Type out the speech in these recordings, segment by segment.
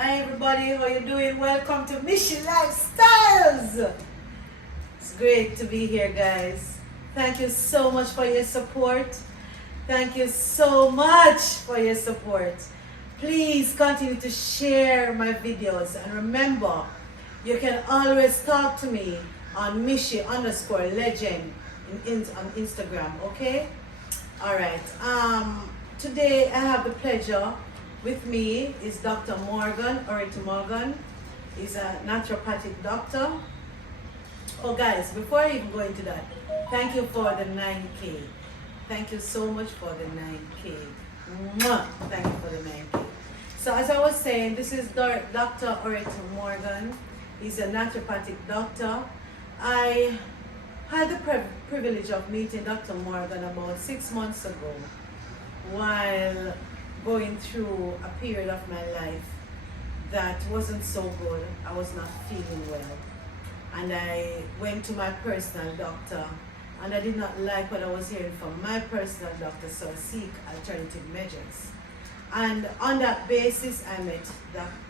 Hi everybody, how you doing? Welcome to Mission Lifestyles. It's great to be here, guys. Thank you so much for your support. Thank you so much for your support. Please continue to share my videos, and remember, you can always talk to me on Mishi_legend on Instagram, okay? Alright, today I have the pleasure with me is Dr. Morgan, Orito Morgan. He's a naturopathic doctor. Oh guys, before I even go into that, thank you for the 9K. Thank you so much for the 9K. Mwah! Thank you for the 9K. So as I was saying, this is Dr. Orito Morgan. He's a naturopathic doctor. I had the privilege of meeting Dr. Morgan about 6 months ago while going through a period of my life that wasn't so good. I was not feeling well. And I went to my personal doctor, and I did not like what I was hearing from my personal doctor, so I seek alternative measures. And on that basis, I met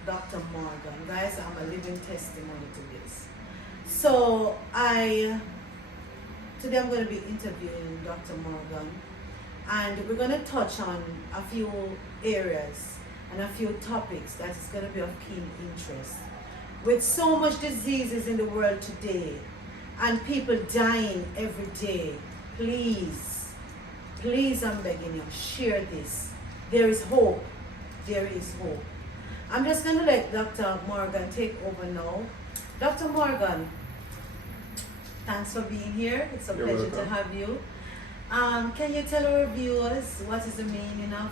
Dr. Morgan. Guys, I'm a living testimony to this. So today I'm going to be interviewing Dr. Morgan, and we're going to touch on a few areas and a few topics that is going to be of keen interest. With so much diseases in the world today and people dying every day, please, I'm begging you, share this. There is hope. There is hope. I'm just going to let Dr. Morgan take over now. Dr. Morgan, thanks for being here. It's a pleasure to have you. Can you tell our viewers what is the meaning of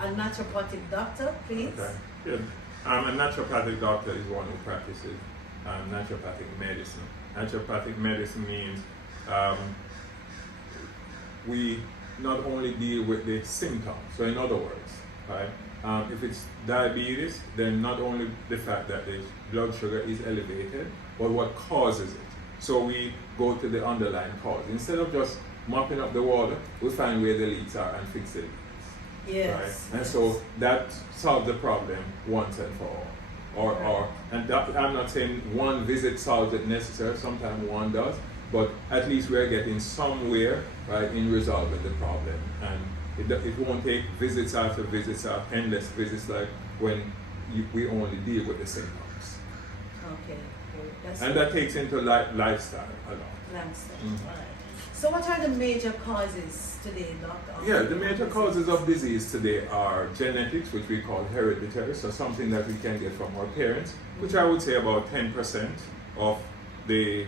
a naturopathic doctor, please? Okay. Good. A naturopathic doctor is one who practices naturopathic medicine. Naturopathic medicine means we not only deal with the symptoms. So in other words, right, if it's diabetes, then not only the fact that the blood sugar is elevated, but what causes it. So we go to the underlying cause. Instead of just mopping up the water, we find where the leaks are and fix it. Yes. Right? And so that solves the problem once and for all. And that, I'm not saying one visit solves it necessarily, sometimes one does, but at least we're getting somewhere, right, in resolving the problem. And it won't take visits after endless visits, like when we only deal with the symptoms. Okay. And that takes into lifestyle a lot. Lifestyle. All right. So what are the major causes today, doctor? Yeah, the major causes of disease today are genetics, which we call hereditary, so something that we can get from our parents, which I would say about 10% of the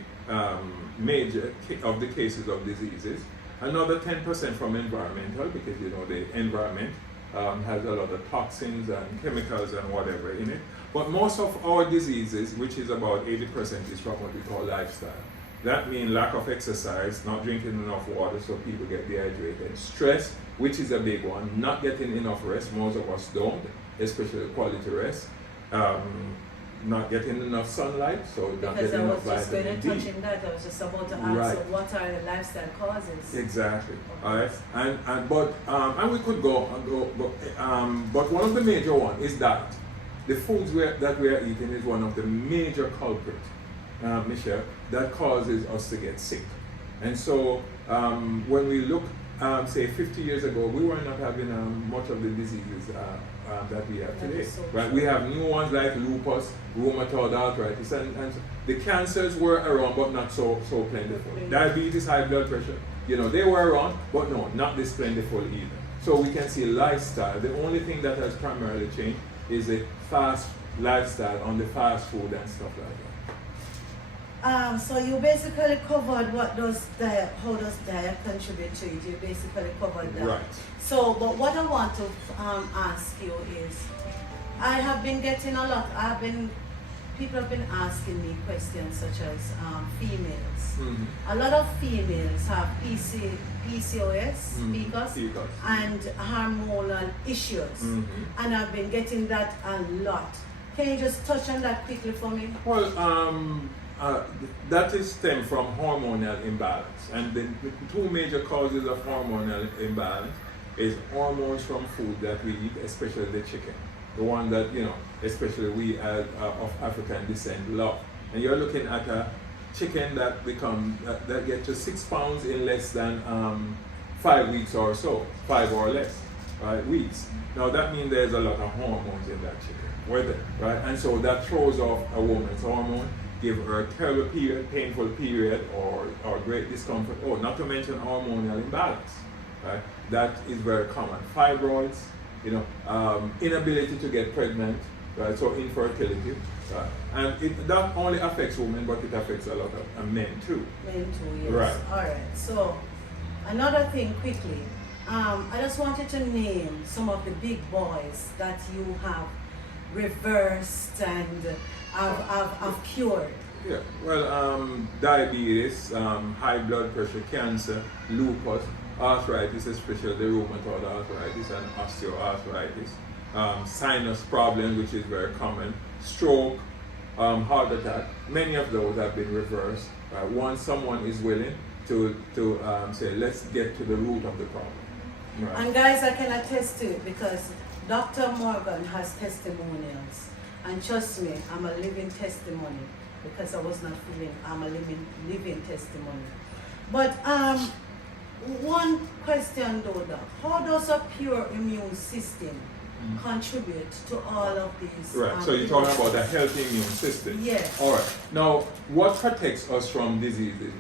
major of the cases of diseases. Another 10% from environmental, because you know the environment has a lot of toxins and chemicals and whatever in it. But most of our diseases, which is about 80%, is from what we call lifestyle. That means lack of exercise, not drinking enough water so people get dehydrated. Stress, which is a big one, not getting enough rest, most of us don't, especially quality rest. Not getting enough sunlight, so not getting enough vitamin D. Because I was just going to touch on that, I was just about to ask, right. So what are the lifestyle causes? Exactly. All right. And we could go, but one of the major ones is that the foods that we are eating is one of the major culprits, Michelle, that causes us to get sick. And so when we look, say 50 years ago, we were not having much of the diseases that we have today. So right? We have new ones like lupus, rheumatoid arthritis, and the cancers were around, but not so plentiful. Diabetes, high blood pressure, you know, they were around, but no, not this plentiful either. So we can see lifestyle. The only thing that has primarily changed is a fast lifestyle on the fast food and stuff like that. So you basically covered how does diet contribute to it? You basically covered that. Right. So, but what I want to ask you is, I have been getting people have been asking me questions such as females. Mm-hmm. A lot of females have PCOS, PCOS, and hormonal issues. Mm-hmm. And I've been getting that a lot. Can you just touch on that quickly for me? Well, that is stem from hormonal imbalance, and the two major causes of hormonal imbalance is hormones from food that we eat, especially the chicken, the one that, you know, especially we of African descent, love. And you're looking at a chicken that that get to 6 pounds in less than 5 weeks or so, 5 or less, right, weeks. Now that means there's a lot of hormones in that chicken, right? And so that throws off a woman's hormone, give her a terrible period, painful period, or great discomfort, not to mention hormonal imbalance, right? That is very common. Fibroids, inability to get pregnant, right? So infertility, right? And it not only affects women, but it affects a lot of men too. Men too, yes. Right. All right. So another thing quickly, I just wanted to name some of the big boys that you have reversed and have cured. Yeah, well, diabetes, high blood pressure, cancer, lupus, arthritis, especially the rheumatoid arthritis and osteoarthritis, sinus problems, which is very common, stroke, heart attack. Many of those have been reversed once someone is willing to say, let's get to the root of the problem. Right. And guys, I can attest to it because Dr. Morgan has testimonials. And trust me, I'm a living testimony because I was not feeling, I'm a living testimony. But one question though, Doc, how does a pure immune system contribute to all of these? Right, so you're talking about the healthy immune system. Yes. All right. Now, what protects us from diseases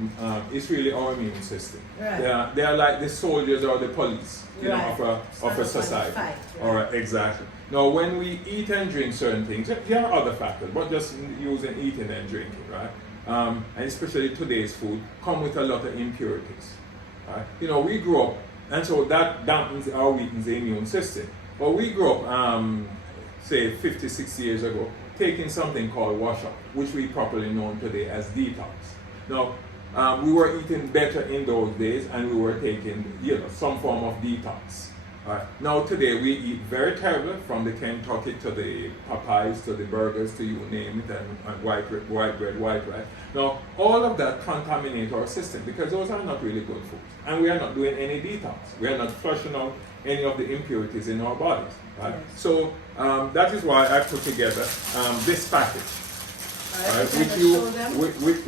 is really our immune system. Right. They are like the soldiers or the police, of a society. Fight, right. All right, exactly. Now, when we eat and drink certain things, there are other factors, but just using eating and drinking, right? And especially today's food, come with a lot of impurities. Right? We grew up, and so that dampens or weakens the immune system. But we grew up, say 50, 60 years ago, taking something called wash up, which we properly know today as detox. Now, we were eating better in those days, and we were taking, some form of detox. Right. Now today we eat very terrible, from the Kentucky to the Popeyes to the burgers to you name it, and white bread, white rice. Now all of that contaminates our system because those are not really good foods, and we are not doing any detox. We are not flushing out any of the impurities in our bodies. Right? Yes. So that is why I put together this package, right,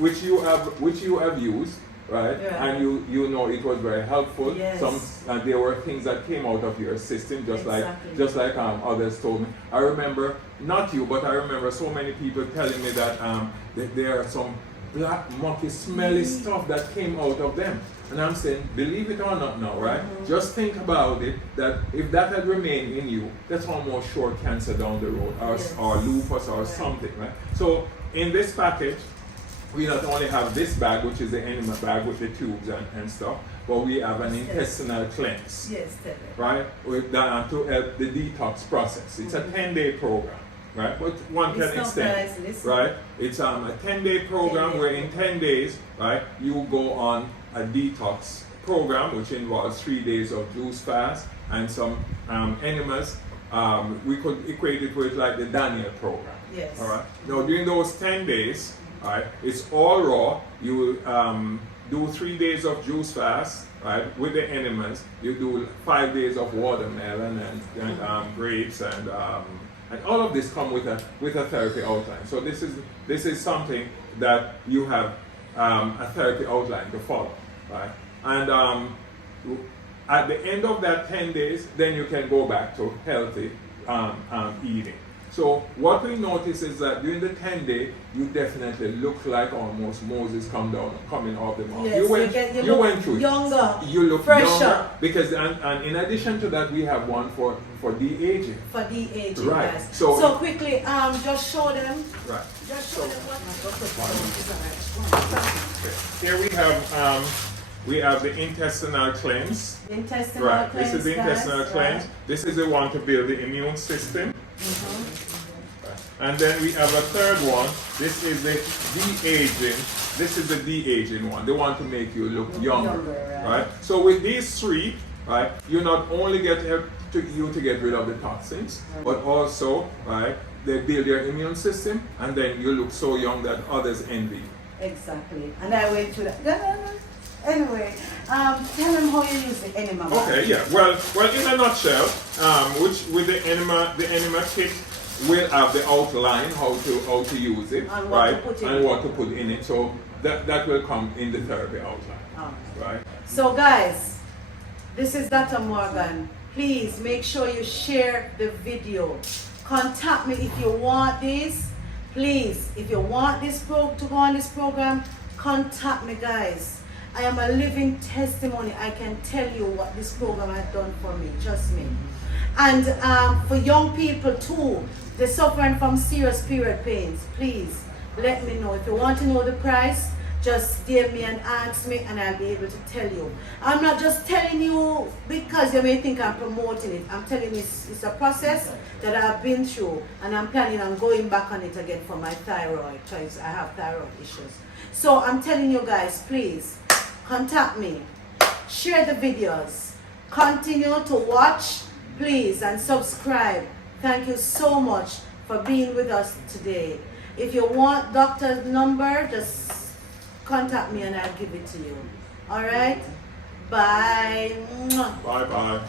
which you have used. Right, yeah. And you know it was very helpful. Yes. There were things that came out of your system, just like others told me. I remember, not you, but I remember so many people telling me that there are some black, mucky, smelly stuff that came out of them. And I'm saying, believe it or not now, right? Mm-hmm. Just think about it, that if that had remained in you, that's almost sure cancer down the road, or lupus or something, right? So in this package, we not only have this bag, which is the enema bag with the tubes and stuff, but we have an intestinal cleanse. Yes, right? With that to help the detox process. It's a 10-day program, right? But one can extend, right? It's a 10-day program where in 10 days, right, you go on a detox program, which involves 3 days of juice fast and some enemas. We could equate it with like the Daniel program. Yes. All right. Now during those 10 days, right, it's all raw. You will do 3 days of juice fast, right, with the enemas. You do 5 days of watermelon and grapes and all of this come with a therapy outline. So this is something that you have a therapy outline to follow, right? And at the end of that 10 days, then you can go back to healthy eating. So what we notice is that during the 10-day, you definitely look like almost Moses coming off the mountain. Yes, you went through younger, it. You look fresher. Younger because and in addition to that, we have one for de-aging. For de-aging, right. guys. So quickly, just show them. Right. Just show them what. Okay. Here we have the intestinal cleanse. Intestinal right. cleanse. This is the intestinal cleanse. Right. This is the one to build the immune system. Mm-hmm. And then we have a third one. This is the de-aging. This is the de-aging one. The one to make you look younger, right? So with these three, right, you not only get help to get rid of the toxins, but also, right, they build your immune system, and then you look so young that others envy you. Exactly. And I went through that. Anyway, tell them how you use the enema. Okay, yeah. Well, in a nutshell, which with the enema kit, we'll have the outline how to use it, And what to right? put in And it. what to put in it. So that will come in the therapy outline, right? So guys, this is Dr. Morgan. Please make sure you share the video. Contact me if you want this. Please, if you want this to go on this program, contact me, guys. I am a living testimony. I can tell you what this program has done for me. Trust me. And for young people too, they're suffering from serious period pains. Please let me know. If you want to know the price, just DM me and ask me, and I'll be able to tell you. I'm not just telling you because you may think I'm promoting it. I'm telling you it's a process that I've been through, and I'm planning on going back on it again for my thyroid, because I have thyroid issues. So I'm telling you guys, please contact me, share the videos, continue to watch, please, and subscribe. Thank you so much for being with us today. If you want doctor's number, just contact me and I'll give it to you. All right? Bye. Bye bye.